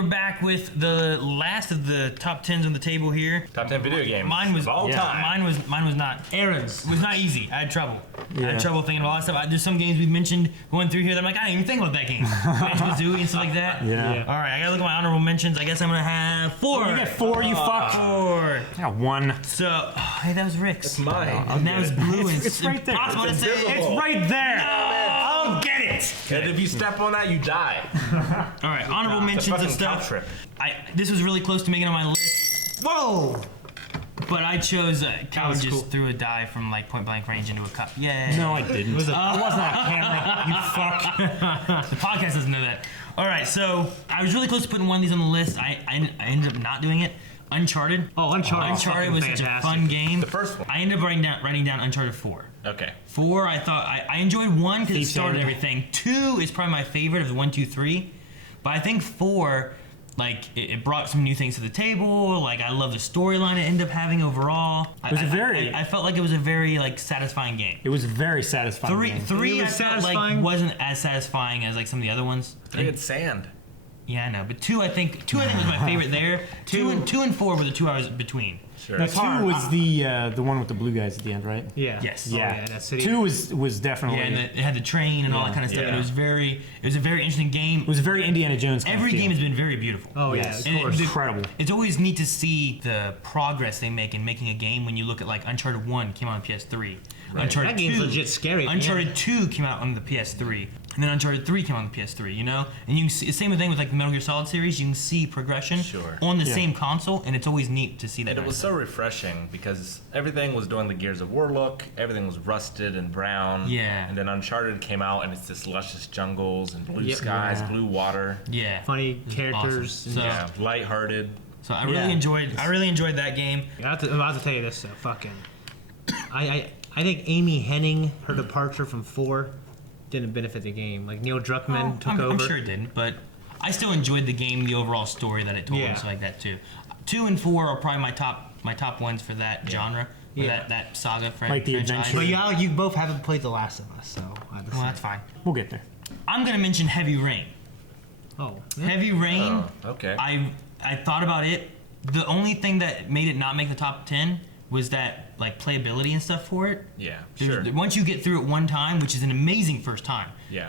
we're back with the last of the top 10s on the table here. Top 10 video games. Mine was of all time. Mine was not. Aaron's It was not easy. I had trouble. I had trouble thinking of all that stuff. There's some games we've mentioned going through here that I'm like, I didn't even think about that game. Banjo-Kazooie and stuff like that. Yeah. All right, I gotta look at my honorable mentions. I guess I'm gonna have 4. You got 4, you fuck. 4. I got 1. So, hey, that was Rick's. It's mine. And that was blue. And It's right there. impossible to say. invisible. It's right there. I'll get it. And if you step on that, you die. All right, honorable It's a mentions and fucking cow stuff. trip. This was really close to making it on my list. Whoa! But I chose Cal was just cool. threw a die from like point blank range into a cup. Yay. No, I didn't. It wasn't a camera. You fuck. The podcast doesn't know that. All right, so I was really close to putting one of these on the list. I ended up not doing it. Uncharted. Oh, Uncharted. Uncharted was such a fun game. The first one. I ended up writing down Uncharted 4. Okay. 4, I thought I enjoyed 1 because it Thief's started End. everything. 2 is probably my favorite of the 1, 2, 3. But I think 4, like it brought some new things to the table. Like I love the storyline it ended up having overall. It was I felt like it was a very like satisfying game. It was a very satisfying. 3 It I was felt like satisfying? wasn't as satisfying as like some of the other ones. I had sand. Yeah, I know, but 2 I think was my favorite there. 2 and 4 were the 2 I was between. Sure. Now, 2 was the one with the blue guys at the end, right? Yeah. Yes. Oh, Yeah. that city. 2 was definitely. Yeah, and it had the train and all that kind of stuff. Yeah. And it was a very interesting game. It was a very Indiana Jones. Kind Every of feel. game has been very beautiful. Oh yeah, Yes. of And course. Incredible. It's always neat to see the progress they make in making a game when you look at like Uncharted 1 came out on PS3. Uncharted That game's 2, legit scary. Uncharted 2 came out on the PS3. And then Uncharted 3 came out on the PS3, you know? And you can see, same thing with like the Metal Gear Solid series, you can see progression Sure. on the Yeah. same console, and it's always neat to see that. And it was so refreshing because everything was doing the Gears of War look. Everything was rusted and brown. Yeah. And then Uncharted came out and it's this luscious jungles and blue Yep. skies, Yeah. blue water. Yeah. Funny characters. Awesome. So- Yeah. Lighthearted. So I really Yeah. enjoyed that game. I'm about to tell you this. Fucking. I think Amy Henning, her departure from 4, didn't benefit the game. Like Neil Druckmann took over. I'm sure it didn't, but I still enjoyed the game, the overall story that it told, Yeah. and stuff like that too. 2 and 4 are probably my top ones for that genre, or Yeah. that saga Like the franchise. adventure. But you both haven't played The Last of Us, so I have to Well, say. that's fine. We'll get there. I'm gonna mention Heavy Rain. Oh, yeah. Heavy Rain. Oh, okay. I thought about it. The only thing that made it not make the top 10 was that like playability and stuff for it. Yeah. There's- Sure. Once you get through it one time, which is an amazing first time. Yeah.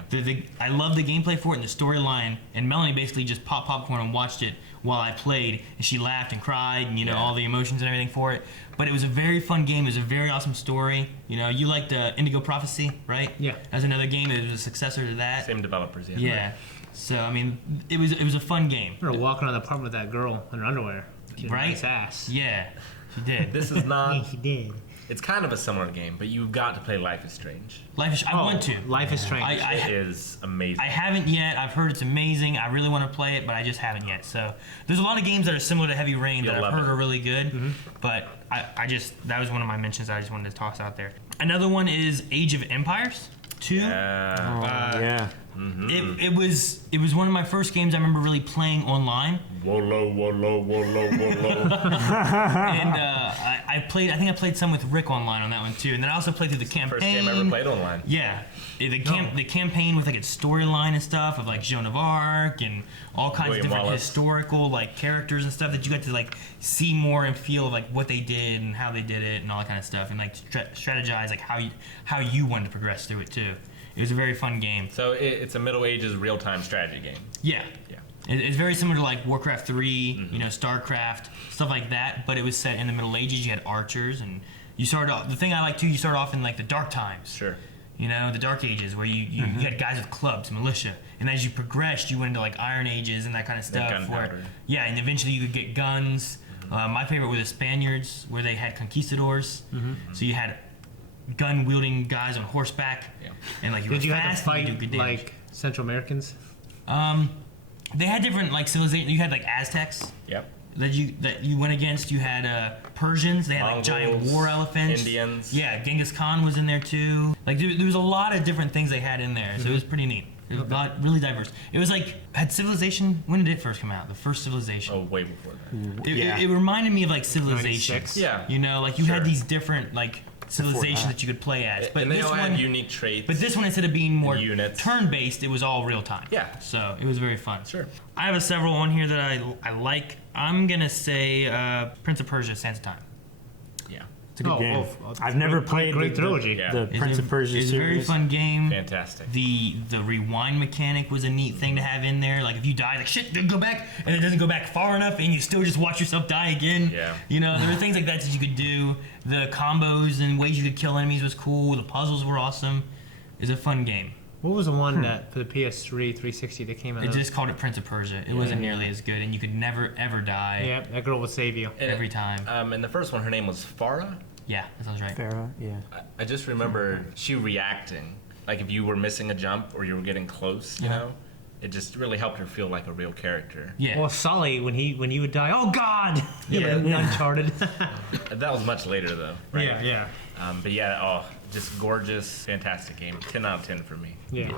I love the gameplay for it and the storyline. And Melanie basically just popped popcorn and watched it while I played, and she laughed and cried, and Yeah. all the emotions and everything for it. But it was a very fun game. It was a very awesome story. You liked Indigo Prophecy, right? Yeah. That's another game. It was a successor to that. Same developers. Yeah. Yeah. So I mean, it was a fun game. We were walking around the apartment with that girl in her underwear. She had a Right? Nice ass. Yeah, she did. This is Yeah, not. he did. It's kind of a similar game, but you've got to play Life is Strange. Life is. I want to. Life is Strange. It is amazing. I haven't yet. I've heard it's amazing. I really want to play it, but I just haven't yet. So there's a lot of games that are similar to Heavy Rain that You'll I've love heard it. are really good. That was one of my mentions I just wanted to toss out there. Another one is Age of Empires 2. Yeah. Yeah. It was one of my first games I remember really playing online. Wolo, wolo, wolo, wolo. And I played some with Rick online on that one too. And then I also played through the campaign. First game I ever played online. Yeah, the campaign with like its storyline and stuff of like Joan of Arc and all kinds William of different Wallace. historical like characters and stuff that you got to like see more and feel like what they did and how they did it and all that kind of stuff and like strategize like how you wanted to progress through it too. It was a very fun game. So it's a Middle Ages real-time strategy game. Yeah. Yeah. It's very similar to like Warcraft 3, StarCraft, stuff like that, but it was set in the Middle Ages. You had archers and you started off, the thing I like too, you start off in like the Dark Times. Sure. The Dark Ages, where you had guys with clubs, militia, and as you progressed, you went into like Iron Ages and that kind of stuff. gunpowder. And eventually you could get guns. My favorite were the Spaniards, where they had conquistadors. So you had gun-wielding guys on horseback, and like you Did were you have to fast and you fight could do good damage. like Central Americans? They had different like civilizations. You had like Aztecs Yep. that you went against. You had Persians. They had like giant Mongols, war elephants. Indians. Yeah, Genghis Khan was in there too. Like there was a lot of different things they had in there, so it was pretty neat. It was really diverse. It was like had Civilization. When did it first come out? The first Civilization. Oh, way before that. It reminded me of like Civilization. 96? Yeah. Like you had these different like civilization that you could play as. But and they this all one, had unique traits. but this one, instead of being more units. turn-based, it was all real time. Yeah. So it was very fun. Sure. I have several on here that I like. I'm gonna say Prince of Persia: Sands of Time. Yeah. It's a good game. well, I've never played great trilogy. the Prince of Persia It's a series. very fun game. Fantastic. The rewind mechanic was a neat thing to have in there. Like if you die, like shit, go back, and it doesn't go back far enough, and you still just watch yourself die again. Yeah. You know, there were things like that you could do. The combos and ways you could kill enemies was cool. The puzzles were awesome. It was a fun game. What was the one that for the PS3 360 that came out? They just called it Prince of Persia. It wasn't nearly as good, and you could never ever die Yeah, that girl will save you. every time. And the first one, her name was Farah. Yeah, that sounds right. Farah, yeah. I just remember she reacting. Like if you were missing a jump or you were getting close, you know? It just really helped her feel like a real character. Yeah. Well, Sully, when he would die, oh God! Yeah. Uncharted. That was much later though, right? yeah. But yeah, just gorgeous, fantastic game. 10 out of 10 for me. Yeah.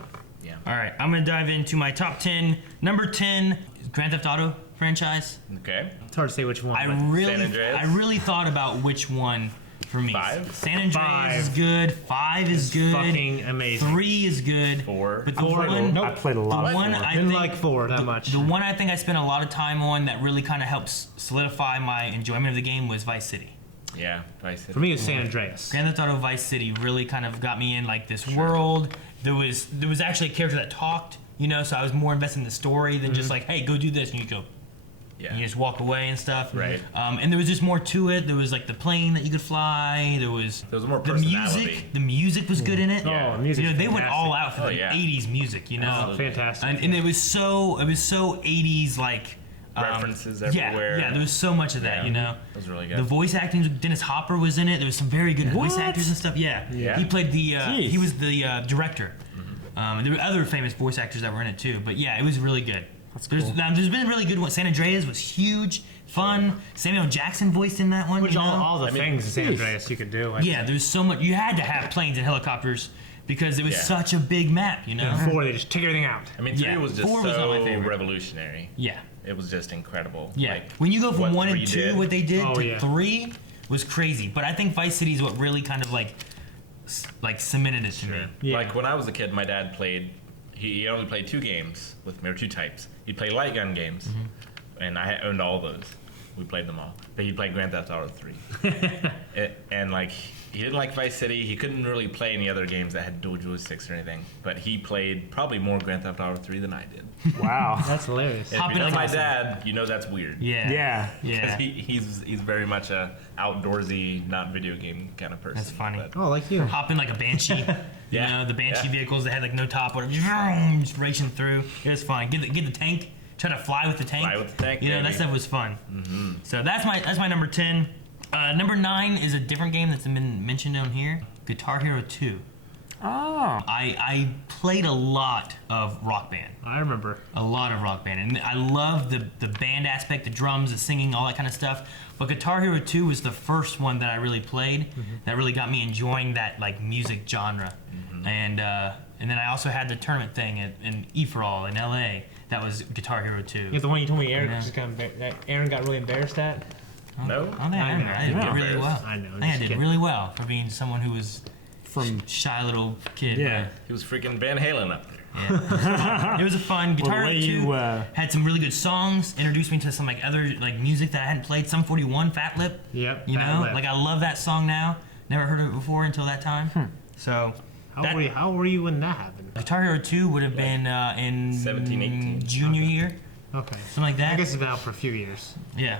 Yeah. All right, I'm gonna dive into my top 10. Number 10, Grand Theft Auto franchise. Okay. It's hard to say which one. I but- really thought about which one for me. 5? San Andreas is 5. good. 5 is good. fucking amazing. 3 is good. 4. But the Four, one, nope. I played a lot the of one four. I Didn't think, like 4 that much. the one I think I spent a lot of time on that really kind of helps solidify my enjoyment of the game was Vice City. Yeah. Vice City. For me, it's San Andreas. Grand Theft Auto Vice City really kind of got me in like this world. There was actually a character that talked, you know, so I was more invested in the story than just like, hey, go do this, and you go. Yeah. And you just walk away and stuff. Right. And there was just more to it. There was like the plane that you could fly. There was more the personality. music. The music was good in it. Oh, music. You know, they went all out for Oh, the yeah. 80s music, you know. Oh, fantastic. And it was so 80s like References everywhere. Yeah, there was so much of that, Yeah. you know. That was really good. The voice acting, Dennis Hopper was in it. There was some very good voice actors and stuff. Yeah. Yeah. He played the Jeez. he was the director. And there were other famous voice actors that were in it too. But yeah, it was really good. There's been really good ones. San Andreas was huge, fun. Samuel Jackson voiced in that one. Which you know? all the things in San jeez. Andreas you could do. Like, Yeah, there's so much. You had to have planes and helicopters because it was Yeah. such a big map, you know? And 4, they just take everything out. I mean, 3 Yeah, was just 4 was not my so favorite. revolutionary. Yeah. It was just incredible. Yeah. Like, When you go from what 1 and 3 2, did. what they did, Oh, to yeah. 3 was crazy. But I think Vice City is what really kind of like cemented it to me. Yeah. Like when I was a kid, my dad played. He only played 2 games with me, or 2 types. He'd play light gun games, and I owned all those. We played them all. But he'd play Grand Theft Auto 3. and like he didn't like Vice City. He couldn't really play any other games that had dual joysticks or anything. But he played probably more Grand Theft Auto 3 than I did. Wow. That's hilarious. And if Hopping you know like my awesome. dad, you know that's weird. Yeah. Yeah. Yeah. Because he's very much a outdoorsy, not video game kind of person. That's funny. But, Oh, like you. Hopping like a banshee. Yeah, You know, the banshee yeah. vehicles that had like no top, whatever, just racing through. It was fun. Get the tank. Try to fly with the tank. Fly with the tank, You know, that baby. stuff was fun. So that's my number 10. Number 9 is a different game that's been mentioned on here. Guitar Hero 2. Oh. I played a lot of Rock Band. I remember. A lot of Rock Band. And I love the band aspect, the drums, the singing, all that kind of stuff. But Guitar Hero 2 was the first one that I really played that really got me enjoying that like music genre. And then I also had the tournament thing in E-for-All in LA. That was Guitar Hero 2. You know, the one you told me Aaron, Yeah. just that Aaron got really embarrassed at? No? I think I remember. I did Yeah. really well. I know, I think I just did kidding. really well for being someone who was From shy little kid. yeah. He was freaking Van Halen up there. Yeah. It was a fun Well, Guitar the way Hero 2 you, had some really good songs. Introduced me to some like other like music that I hadn't played. Sum 41, Fat Lip. Yep. You Fat know, Lip. like I love that song now. Never heard of it before until that time. So How were you when that happened? Guitar Hero 2 would have been in 17, 18. junior year, Okay. something like that. I guess it's been out for a few years. Yeah.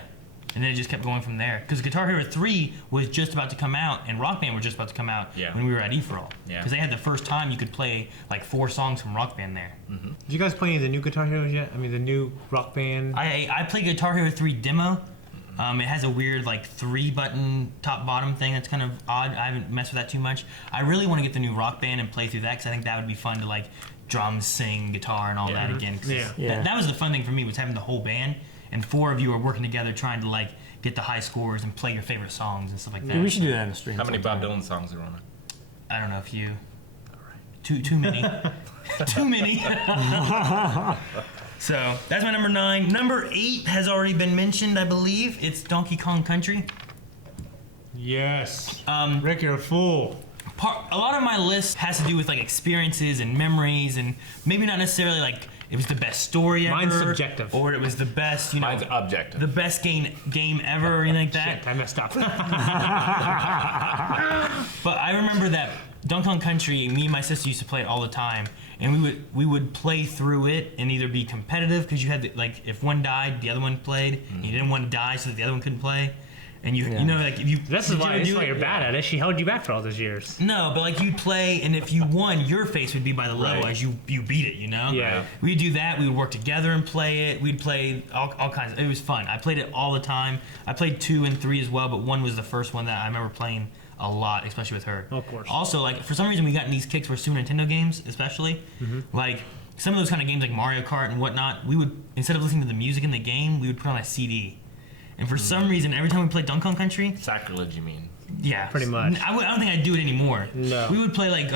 And then it just kept going from there. Because Guitar Hero 3 was just about to come out, and Rock Band were just about to come out Yeah. when we were at E-for-All. Yeah. Because they had the first time you could play like 4 songs from Rock Band there. Did you guys play any of the new Guitar Heroes yet? I mean, the new Rock Band. I played Guitar Hero 3 demo. It has a weird like 3-button top bottom thing that's kind of odd. I haven't messed with that too much. I really want to get the new Rock Band and play through that because I think that would be fun to like drums, sing, guitar, and all that again. 'Cause Yeah. Yeah. That was the fun thing for me was having the whole band and 4 of you are working together trying to like get the high scores and play your favorite songs and stuff like that. Yeah, we should do that in a stream. How many Bob sometime. Dylan songs are on it? I don't know if you. Too many. Too many. So that's my number 9. Number 8 has already been mentioned, I believe. It's Donkey Kong Country. Yes. Um, Rick, you're a fool. A lot of my list has to do with like experiences and memories, and maybe not necessarily like it was the best story ever. Mine's subjective. Or it was the best, Mine's objective. the best game ever or anything like that. Shit, I messed up. But I remember that Donkey Kong Country, me and my sister used to play it all the time, and we would play through it and either be competitive because you had like if one died, the other one played, and you didn't want to die so that the other one couldn't play, and you know like if you This is why you're bad at it. She held you back for all those years. No, but like you'd play, and if you won, your face would be by the level Right. as you beat it, you know? Yeah. We'd do that. We would work together and play it. We'd play all kinds. It was fun. I played it all the time. I played 2 and 3 as well, but 1 was the first one that I remember playing a lot, especially with her. Of course. Also, like for some reason, we got in these kicks for Super Nintendo games, especially. Like some of those kind of games, like Mario Kart and whatnot. We would instead of listening to the music in the game, we would put on a CD. And for some reason, every time we played Donkey Kong Country, Sacrilege, you mean? yeah, Pretty much. I don't think I'd do it anymore. No. We would play like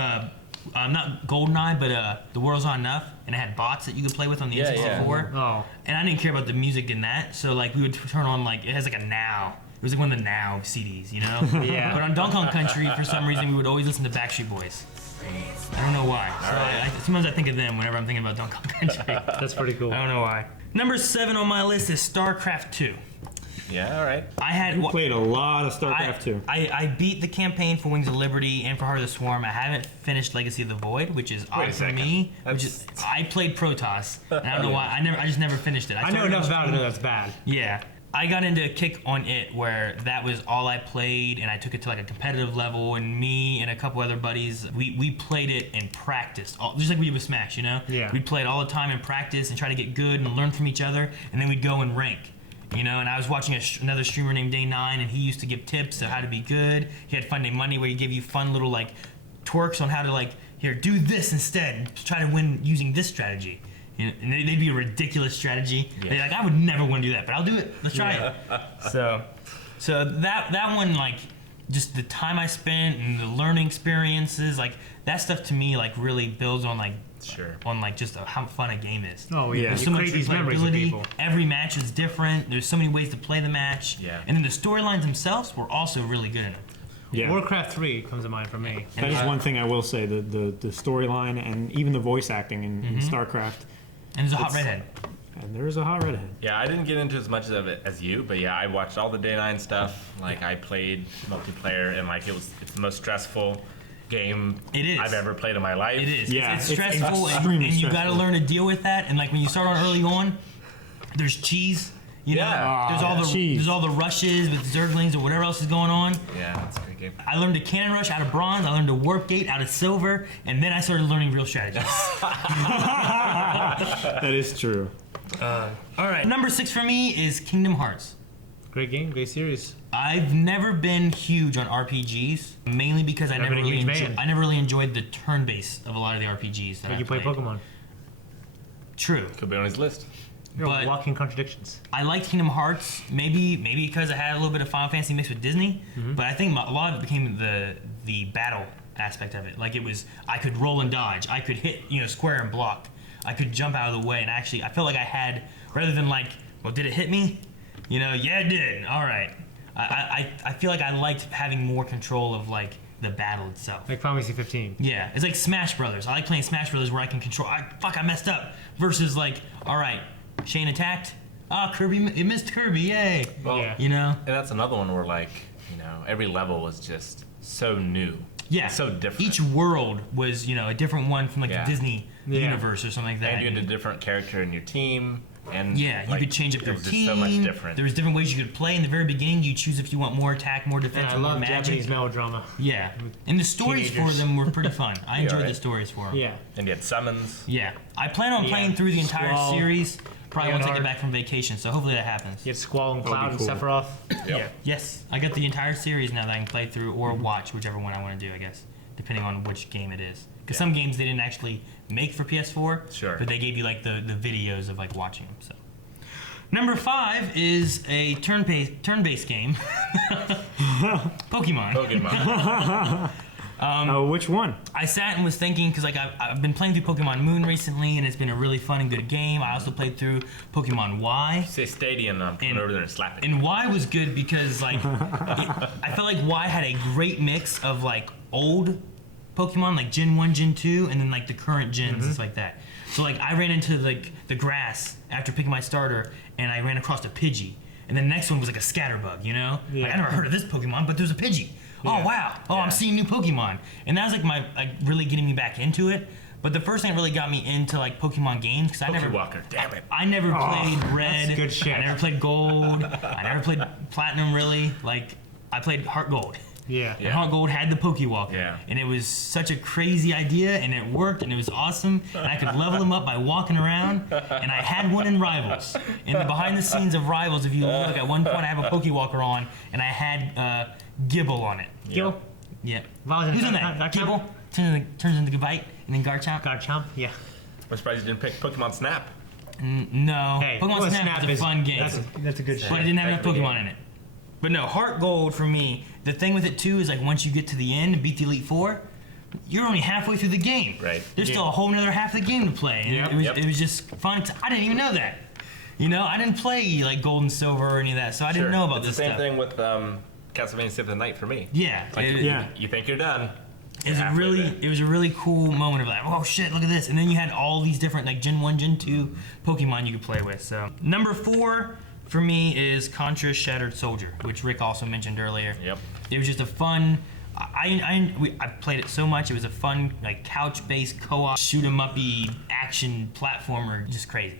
not GoldenEye, but The World's Not Enough, and it had bots that you could play with on the Yeah, N64. Oh. And I didn't care about the music in that, so like we would turn on like it has like a Now. It was like one of the Now CDs, you know. Yeah. But on Donkey Kong Country, for some reason, we would always listen to Backstreet Boys. I don't know why. So sometimes I think of them whenever I'm thinking about Donkey Kong Country. That's pretty cool. I don't know why. Number 7 on my list is StarCraft 2. Yeah, all right. I had Played a lot of StarCraft 2. I beat the campaign for Wings of Liberty and for Heart of the Swarm. I haven't finished Legacy of the Void, which is Wait a odd for second. me. Which is I played Protoss, and I don't know why. I just never finished it. I know started enough on about it to know that's bad. Yeah. I got into a kick on it where that was all I played, and I took it to like a competitive level, and me and a couple other buddies, we played it and practiced, just like we did with Smash, you know? Yeah. We'd play it all the time and practice and try to get good and learn from each other, and then we'd go and rank. You know, and I was watching another streamer named Day9, and he used to give tips on how to be good. He had Fun Day Monday where he gave you fun little like twerks on how to like, here, do this instead, and try to win using this strategy. You know, and they'd be a ridiculous strategy. Yeah. They're like, I would never want to do that, but I'll do it. Let's try it. So that one, like, just the time I spent and the learning experiences, like that stuff to me, like really builds on like Sure. on like just how fun a game is. Oh yeah, There's you so much create these memories with replayability. people. Every match is different. There's so many ways to play the match. Yeah. And then the storylines themselves were also really good in it. Yeah. Warcraft 3 comes to mind for me. That is one thing I will say, the storyline and even the voice acting in StarCraft. And there's a hot It's- redhead. And there is a hot redhead. Yeah, I didn't get into as much of it as you, but yeah, I watched all the Day9 stuff. Like I played multiplayer, and like it's the most stressful game It is. I've ever played in my life. It is. Yeah, It's it's stressful, and extremely you got to stressful. learn to deal with that. And like when you start on early on, there's cheese. You know, Yeah. there's all the rushes with Zerglings or whatever else is going on. Yeah, it's a great game. I learned a cannon rush out of bronze. I learned a warp gate out of silver, and then I started learning real strategies. That is true. All right, number 6 for me is Kingdom Hearts. Great game, great series. I've never been huge on RPGs, mainly because I Never never been a really huge fan. I never really enjoyed the turn base of a lot of the RPGs that Like I you play played. Pokemon. True, Could be on his list. You're But- walking contradictions. I liked Kingdom Hearts, maybe because I had a little bit of Final Fantasy mixed with Disney, but I think a lot of it became the battle aspect of it. Like it was, I could roll and dodge, I could hit square and block, I could jump out of the way, and actually I felt like I had, rather than like, well, did it hit me? Yeah, it did. All right. I feel like I liked having more control of like the battle itself. Like Final Fantasy 15. Yeah, it's like Smash Brothers. I like playing Smash Brothers where I can control. I messed up. Versus like, all right, Shane attacked. Ah, Kirby, it missed Kirby. Yay. Well, Yeah. You know. And that's another one where like, every level was just so new. Yeah. So different. Each world was a different one from like Yeah. the Disney Yeah. universe or something like that. And you had a different character in your team. And Yeah, you like, could change up it their was team. just so much different. There was different ways you could play. In the very beginning, you choose if you want more attack, more And defense, I or more love magic. Japanese melodrama. Yeah, and the stories teenagers. for them were pretty fun. I enjoyed right. the stories for them. Yeah. And you had summons. Yeah, I plan on Yeah. playing through the entire Squall, series. Probably once I get Leonhard. back from vacation. So hopefully that happens. You had Squall and That would Cloud be and cool. Sephiroth. Yep. Yes, I got the entire series now that I can play through or watch, whichever one I want to do, I guess, depending on which game it is. Because some games they didn't actually make for PS4, Sure. but they gave you like the videos of like watching them. So, number 5 is a turn-based game, Pokemon. Pokemon. Which one? I sat and was thinking because like I've been playing through Pokemon Moon recently, and it's been a really fun and good game. I also played through Pokemon Y. Say Stadium, I'm coming over there and slap it. And Y was good because like I felt like Y had a great mix of like old Pokemon, like Gen 1, Gen 2, and then like the current gens and stuff like that. So like I ran into like the grass after picking my starter, and I ran across a Pidgey. And the next one was like a Scatterbug, you know? Yeah. Like I never heard of this Pokemon, but there's a Pidgey. Oh Yeah. wow! Oh, I'm seeing new Pokemon, and that was like my like really getting me back into it. But the first thing that really got me into like Pokemon games because Walker, damn it. I never played Red. good shit. I never played Gold. I never played Platinum really. Like I played Heart Gold. Yeah. And Heart Gold had the Pokewalker. Yeah. And it was such a crazy idea, and it worked, and it was awesome. And I could level him up by walking around, and I had one in Rivals. In the behind the scenes of Rivals, if you look, at one point I have a Pokewalker on, and I had Gibble on it. Gil? Yeah. Well, Who's on that? Garchomp? Gibble turns into Gabite, and then Garchomp. Garchomp? Yeah. I'm surprised you didn't pick Pokemon Snap. No. Hey, Pokemon Snap is a fun game. That's a good shit. But it didn't have enough Technically Pokemon in it. But no, Heart Gold for me, the thing with it too is like once you get to the end and beat the Elite Four, you're only halfway through the game. Right. There's still a whole nother half of the game to play. And Yep. it was just fun. I didn't even know that. You know, I didn't play like Gold and Silver or any of that, so I didn't know about it's this the same stuff. thing with Castlevania Symphony of the Night for me. Yeah. Like, it- you think you're done. It was a really cool moment of like, oh shit, look at this. And then you had all these different like Gen 1, Gen 2 Pokemon you could play with. So number 4 for me is Contra Shattered Soldier, which Rick also mentioned earlier. Yep. It was just a fun. I played it so much. It was a fun like couch-based co-op shoot 'em uppy action platformer, just crazy.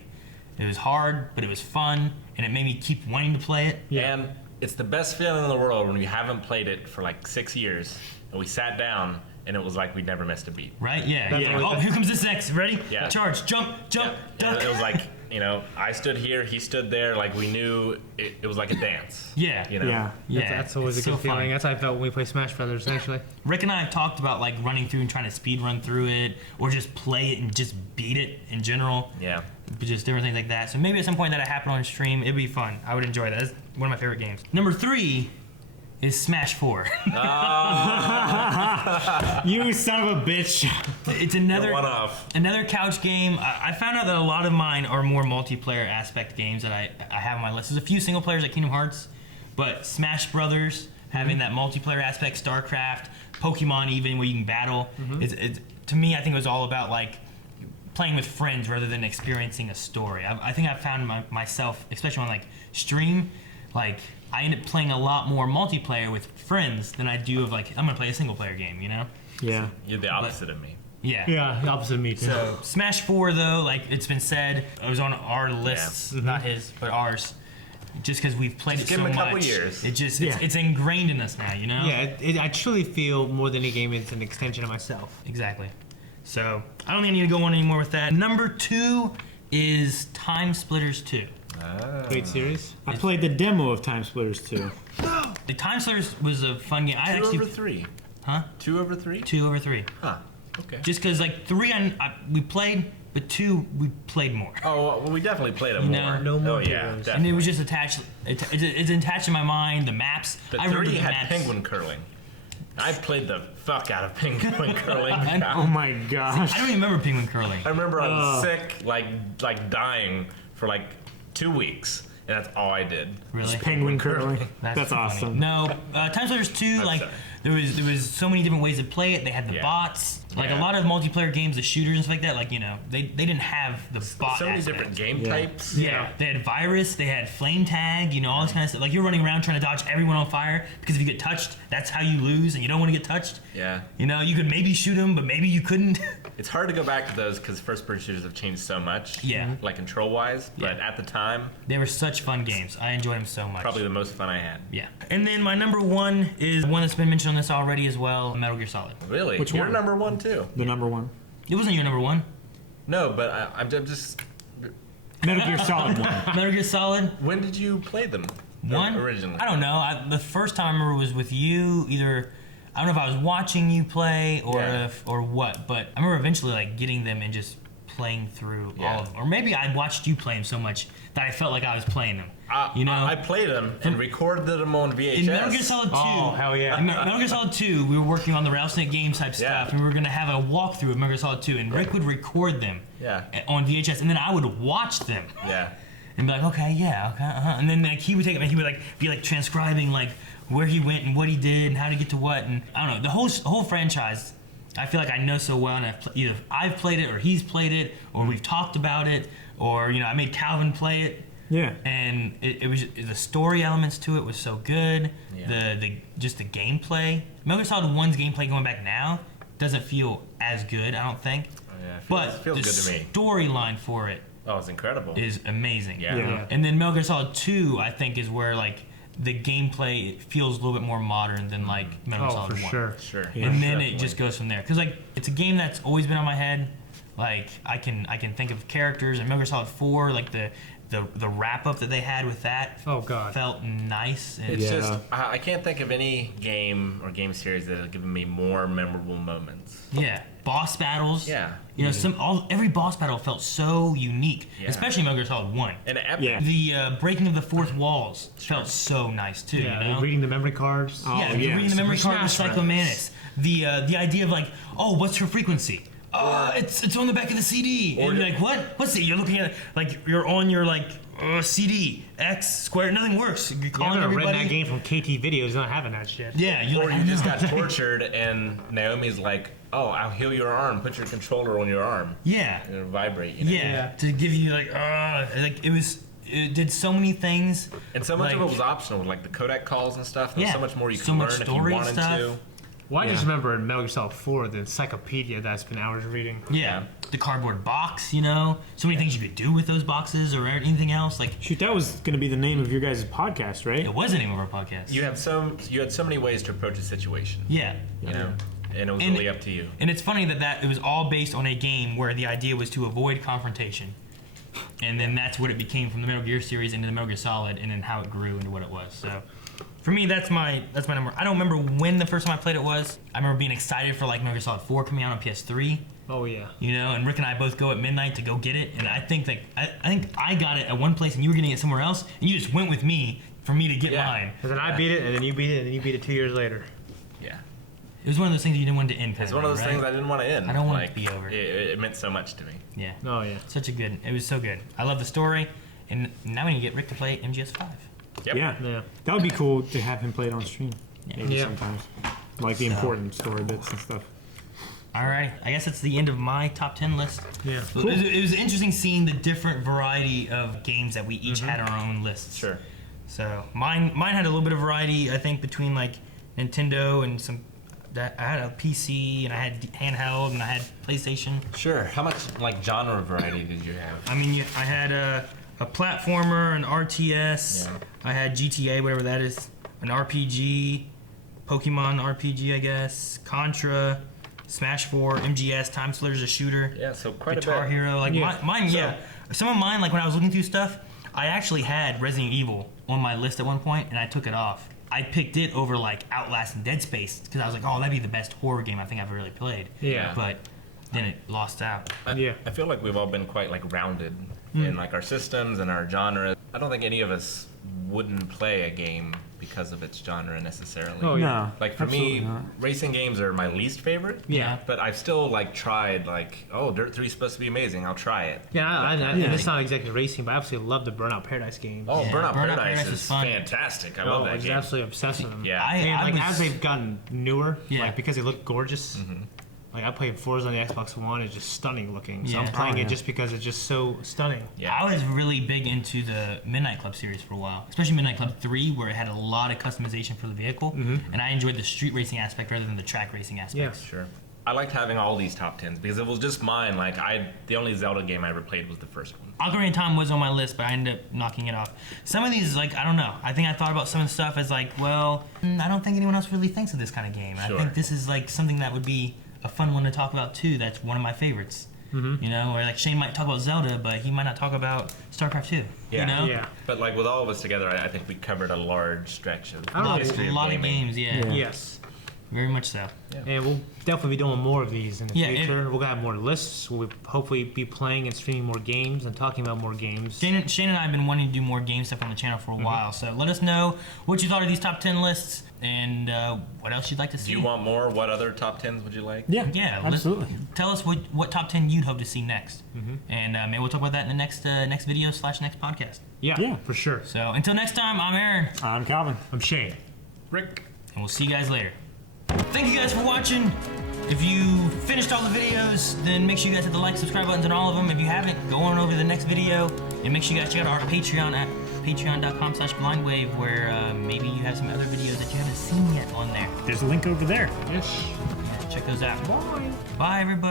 It was hard, but it was fun, and it made me keep wanting to play it. Yeah. And it's the best feeling in the world when we haven't played it for like 6 years, and we sat down, and it was like we'd never missed a beat. Right? Yeah. That's Yeah. always- Oh, here comes this X. Ready? Yeah. Charge! Jump! Jump! And Duck! it was like, you know, I stood here, he stood there, like we knew it was like a dance. Yeah. You know? Yeah. Yeah. That's always it's a good so fun. feeling. That's how I felt when we played Smash Brothers, actually. Rick and I have talked about like running through and trying to speed run through it, or just play it and just beat it in general. Yeah. But just different things like that. So maybe at some point that happen on stream, it'd be fun. I would enjoy that. That's one of my favorite games. Number 3 is Smash 4. You son of a bitch. It's another One off. another couch game. I found out that a lot of mine are more multiplayer aspect games that I have on my list. There's a few single players like Kingdom Hearts, but Smash Brothers having that multiplayer aspect, StarCraft, Pokemon even where you can battle. It's to me, I think it was all about like playing with friends rather than experiencing a story. I think I found myself, especially on like stream, like I end up playing a lot more multiplayer with friends than I do of like I'm gonna play a single player game, you know? Yeah. You're the opposite of me. Yeah. Yeah, the opposite of me, too. So Smash 4 though, like it's been said, it was on our lists, not his, but ours. Just because we've played Just it give so him a much, couple years. it just Yeah. it's ingrained in us now, you know? Yeah, I truly feel more than any game, it's an extension of myself. Exactly. So I don't think I need to go on anymore with that. Number 2 is Time Splitters 2. Great series. I played the demo of Time Splitters 2. The Time Splitters was a fun game. I 2 actually over 3. Huh? 2 over 3? 2 over 3. Huh. Okay. Just because like 3 we played, but 2 we played more. Oh, well, we definitely played them You more. know, no more oh, yeah, heroes. And it was definitely. just attached. It's attached in my mind. The maps. The I remember 3 the had maps. penguin curling. I played the fuck out of penguin curling. Oh my gosh. I don't even remember penguin curling. I remember I was sick, like dying for like 2 weeks, and that's all I did. Really? Penguin curling. That's so funny. awesome. No, Time Splitters 2, like sorry. there was so many different ways to play it. They had the Yeah. bots. Like Yeah. a lot of multiplayer games, the shooters and stuff like that. Like they didn't have the bot. So many aspect. different game Yeah. types. Yeah, they had virus, they had flame tag, all this kind of stuff. Like you're running around trying to dodge everyone on fire because if you get touched, that's how you lose, and you don't want to get touched. Yeah. You could maybe shoot them, but maybe you couldn't. It's hard to go back to those because first-person shooters have changed so much. Yeah. Like control-wise, but Yeah. at the time, They were such fun games. I enjoyed them so much. probably the most fun I had. Yeah. And then my number 1 is one that's been mentioned on this already as well, Metal Gear Solid. Really? Which You're one? number 1 too. The number 1. It wasn't your number 1. No, but I'm just. Metal Gear Solid 1. Metal Gear Solid When did you play them? 1? Originally. I don't know. The first time I remember was with you. Either I don't know if I was watching you play or Yeah. or what, but I remember eventually like getting them and just playing through Yeah. all of them. Or maybe I watched you play them so much that I felt like I was playing them. You know? I played them and recorded them on VHS. In Metal Gear Solid 2, Oh, hell yeah. in Metal Gear Solid 2, we were working on the Rattlesnake Games type Yeah. stuff, and we were going to have a walkthrough of Metal Gear Solid 2, and Rick would record them Yeah. on VHS, and then I would watch them. Yeah. And be like, okay, yeah, okay, and then like he would take it, and he would like be like transcribing like where he went and what he did and how to get to what, and I don't know, the whole franchise. I feel like I know so well, and either I've played it or he's played it, or we've talked about it, or I made Calvin play it. Yeah. And it was the story elements to it was so good. Yeah. The just the gameplay. Metal Gear Solid 1's gameplay going back now doesn't feel as good, I don't think. Oh, yeah. But It feels the good to me. storyline for it Oh, it's incredible. is amazing. Yeah. Yeah. And then Metal Gear Solid 2, I think, is where like the gameplay feels a little bit more modern than like Metal Gear Oh, Solid for 1. sure. Sure. And then Definitely. it just goes from there. Because like it's a game that's always been on my head. Like I can think of characters, and Metal Gear Solid 4, like the wrap up that they had with that Oh, God. felt nice. And It's Yeah. just I can't think of any game or game series that have given me more memorable moments. yeah, boss battles. Yeah. Every boss battle felt so unique, Yeah. especially Metal Gear Solid 1. And epic. Yeah. The breaking of the fourth walls felt so nice too. Yeah, you know? reading the memory cards. Oh, Yeah, yeah. reading the memory Super card with Smash Psycho Mantis. The idea of like, oh, what's her frequency? It's on the back of the CD. And you're like, what? What's it? You're looking at like you're on your like CD X square. Nothing works. You're Yeah, calling I read everybody. that game from KT Videos, not having that shit. Yeah, you're Or like, you I just know. got tortured and Naomi's like, oh, I'll heal your arm. Put your controller on your arm. Yeah, And it'll vibrate. You know? yeah. To give you like it did so many things. And so much of it Like- was optional, like the codec calls and stuff. There's Yeah. so much more you So can much learn if you story wanted stuff. to. Well, I Yeah. just remember in Metal Gear Solid 4, the encyclopedia that's been hours reading. Yeah, the cardboard box. So many things you could do with those boxes or anything else. Like Shoot, that was going to be the name of your guys' podcast, right? it wasn't even our podcast. You had so many ways to approach a situation. Yeah. You know, and it was And- really up to you. And it's funny that it was all based on a game where the idea was to avoid confrontation. And then that's what it became from the Metal Gear series into the Metal Gear Solid, and then how it grew into what it was. So, for me, that's my number. I don't remember when the first time I played it was. I remember being excited for like Metal Gear Solid 4 coming out on PS3. Oh, yeah. And Rick and I both go at midnight to go get it. And I think I got it at one place, and you were getting it somewhere else, and you just went with me for me to get Yeah. mine. And then I beat it, and then you beat it, and then you beat it 2 years later. Yeah. It was one of those things you didn't want to end. It's one of those things I didn't want to end. I don't want it like, to be over. It meant so much to me. Yeah. Oh, yeah. It was so good. I love the story, and now we need to get Rick to play MGS5. Yep. Yeah. Yeah. That would be cool to have him play it on stream. Maybe Yeah. sometimes. Like the So- important story bits and stuff. Alright, I guess that's the end of my top 10 list. Yeah. It was interesting seeing the different variety of games that we each had our own lists. Sure. So mine had a little bit of variety, I think, between like Nintendo and some. I had a PC and I had handheld and I had PlayStation. Sure. How much like genre variety did you have? I mean, I had a platformer, an RTS. Yeah. I had GTA, whatever that is, an RPG, Pokemon RPG, I guess, Contra, Smash 4, MGS, Time Splitters, a shooter. Yeah. So quite Guitar a bit. Hero, like Yeah. mine, So- yeah. Some of mine, like when I was looking through stuff, I actually had Resident Evil on my list at one point, and I took it off. I picked it over like Outlast and Dead Space because I was like, oh, that'd be the best horror game I think I've really played. Yeah. But then it lost out. Yeah. I feel like we've all been quite like rounded in like our systems and our genre. I don't think any of us wouldn't play a game because of its genre necessarily. Oh, yeah. No. Like for absolutely me, not. racing games are my least favorite. Yeah. But I've still like tried like, oh, Dirt 3 is supposed to be amazing. I'll try it. Yeah, Yeah. and it's not exactly racing, but I absolutely love the Burnout Paradise games. Oh, Yeah, Burnout Burnout Paradise Paradise is is fun. fantastic. I Oh, love I'm that just game. absolutely obsessed with them. Yeah. And I like was- as they've gotten newer, Yeah. like because they look gorgeous. Like I played Forza on the Xbox One, it's just stunning looking. So Yeah. I'm playing Oh, it yeah. just because it's just so stunning. Yeah. I was really big into the Midnight Club series for a while, especially Midnight Club 3, where it had a lot of customization for the vehicle, and I enjoyed the street racing aspect rather than the track racing aspect. Yeah. Sure. I liked having all these top 10s because it was just mine. Like the only Zelda game I ever played was the first one. Ocarina of Time was on my list, but I ended up knocking it off. Some of these, like, I don't know. I think I thought about some of the stuff as like, well, I don't think anyone else really thinks of this kind of game. Sure. I think this is like something that would be a fun one to talk about too. That's one of my favorites. You know, or like Shane might talk about Zelda, but he might not talk about StarCraft 2. Yeah. You know? Yeah. But like with all of us together, I think we covered a large stretch of I don't know, history A lot of gaming. games, yeah. Yeah. Yes. Very much so. And we'll definitely be doing more of these in the Yeah, future. We're gonna have more lists. We'll hopefully be playing and streaming more games and talking about more games. Shane and I have been wanting to do more game stuff on the channel for a while, so let us know what you thought of these top 10 lists and what else you'd like to see. Do you want more? What other top 10s would you like? Yeah, Yeah, absolutely. Tell us what top 10 you'd hope to see next, and maybe we'll talk about that in the next video / next podcast. Yeah, for sure. So until next time, I'm Aaron, I'm Calvin. I'm Shane. Rick. and we'll see you guys later. Thank you guys for watching. If you finished all the videos, then make sure you guys hit the like, subscribe buttons on all of them. If you haven't, go on over to the next video, and make sure you guys check out our Patreon at patreon.com/blindwave, where maybe you have some other videos that you haven't seen yet on there. There's a link over there. Yes. Yeah, check those out. Bye. Bye, everybody.